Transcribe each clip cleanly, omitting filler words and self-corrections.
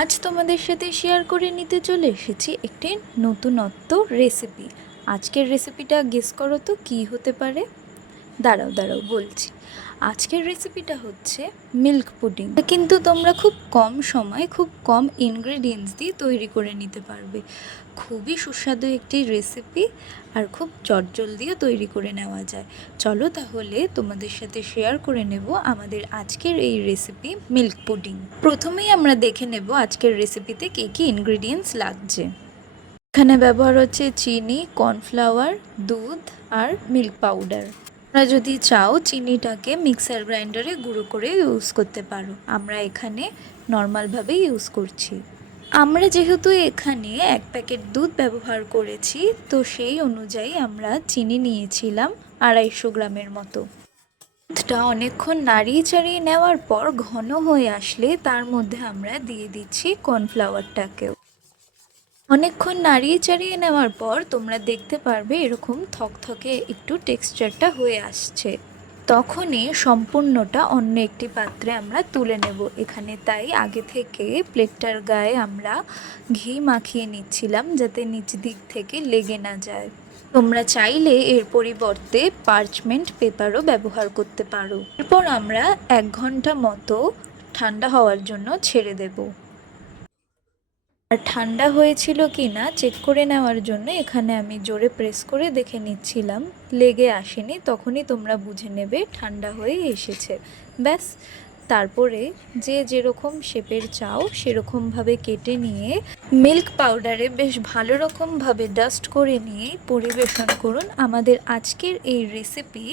আজ তোমাদের সাথে শেয়ার করে নিতে চলে এসেছি একটি নতুনত্ব রেসিপি। আজকের রেসিপিটা গেস করো তো কী হতে পারে। দাঁড়াও দাঁড়াও বলছি। আজকের রেসিপিটা হচ্ছে মিল্ক পুডিং। কিন্তু তোমরা খুব কম সময় খুব কম ইনগ্রেডিয়েন্টস দিয়ে তৈরি করে নিতে পারবে। খুবই সুস্বাদু একটি রেসিপি আর খুব চটজলদিও তৈরি করে নেওয়া যায়। চলো তাহলে তোমাদের সাথে শেয়ার করে নেব আমাদের আজকের এই রেসিপি মিল্ক পুডিং। প্রথমেই আমরা দেখে নেব আজকের রেসিপিতে কী কী ইনগ্রেডিয়েন্টস লাগছে। এখানে ব্যবহার হচ্ছে চিনি, কর্নফ্লাওয়ার, দুধ আর মিল্ক পাউডার। তোমরা যদি চাও চিনিটাকে মিক্সার গ্রাইন্ডারে গুঁড়ো করে ইউজ করতে পারো, আমরা এখানে নর্মালভাবেই ইউজ করছি। আমরা যেহেতু এখানে 1 প্যাকেট দুধ ব্যবহার করেছি, তো সেই অনুযায়ী আমরা চিনি নিয়েছিলাম 250 গ্রামের মতো। দুধটা অনেকক্ষণ নাড়িয়ে চাড়িয়ে নেওয়ার পর ঘন হয়ে আসলে তার মধ্যে আমরা দিয়ে দিচ্ছি কর্নফ্লাওয়ারটাকেও। অনেকক্ষণ নাড়িয়ে চাড়িয়ে নেওয়ার পর তোমরা দেখতে পারবে এরকম থকথকে একটু টেক্সচারটা হয়ে আসছে। তখনই সম্পূর্ণটা অন্য একটি পাত্রে আমরা তুলে নেব। এখানে তাই আগে থেকে প্লেটটার গায়ে আমরা ঘি মাখিয়ে নিচ্ছিলাম যাতে নিচ দিক থেকে লেগে না যায়। তোমরা চাইলে এর পরিবর্তে পার্চমেন্ট পেপারও ব্যবহার করতে পারো। এরপর আমরা 1 ঘন্টা মতো ঠান্ডা হওয়ার জন্য ছেড়ে দেব। আর ঠান্ডা হয়েছিল কি না চেক করে নেওয়ার জন্য এখানে আমি জোরে প্রেস করে দেখে নিচ্ছিলাম, লেগে আসেনি। তখনই তোমরা বুঝে নেবে ঠান্ডা হয়ে এসেছে। ব্যাস, তারপরে যে যেরকম শেপের চাও সেরকমভাবে কেটে নিয়ে মিল্ক পাউডারে বেশ ভালো রকমভাবে ডাস্ট করে নিয়ে পরিবেশন করুন আমাদের আজকের এই রেসিপি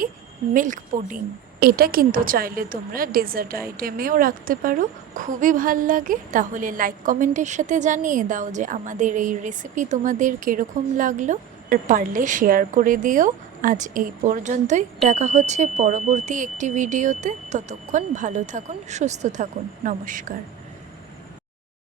মিল্ক পুডিং। এটা কিন্তু চাইলে তোমরা ডেজার্ট আইটেমেও রাখতে পারো, খুবই ভাল লাগে। তাহলে লাইক কমেন্টের সাথে জানিয়ে দাও যে আমাদের এই রেসিপি তোমাদের কীরকম লাগলো, আর পারলে শেয়ার করে দিও। আজ এই পর্যন্তই, দেখা হচ্ছে পরবর্তী একটি ভিডিওতে। ততক্ষণ ভালো থাকুন, সুস্থ থাকুন, নমস্কার।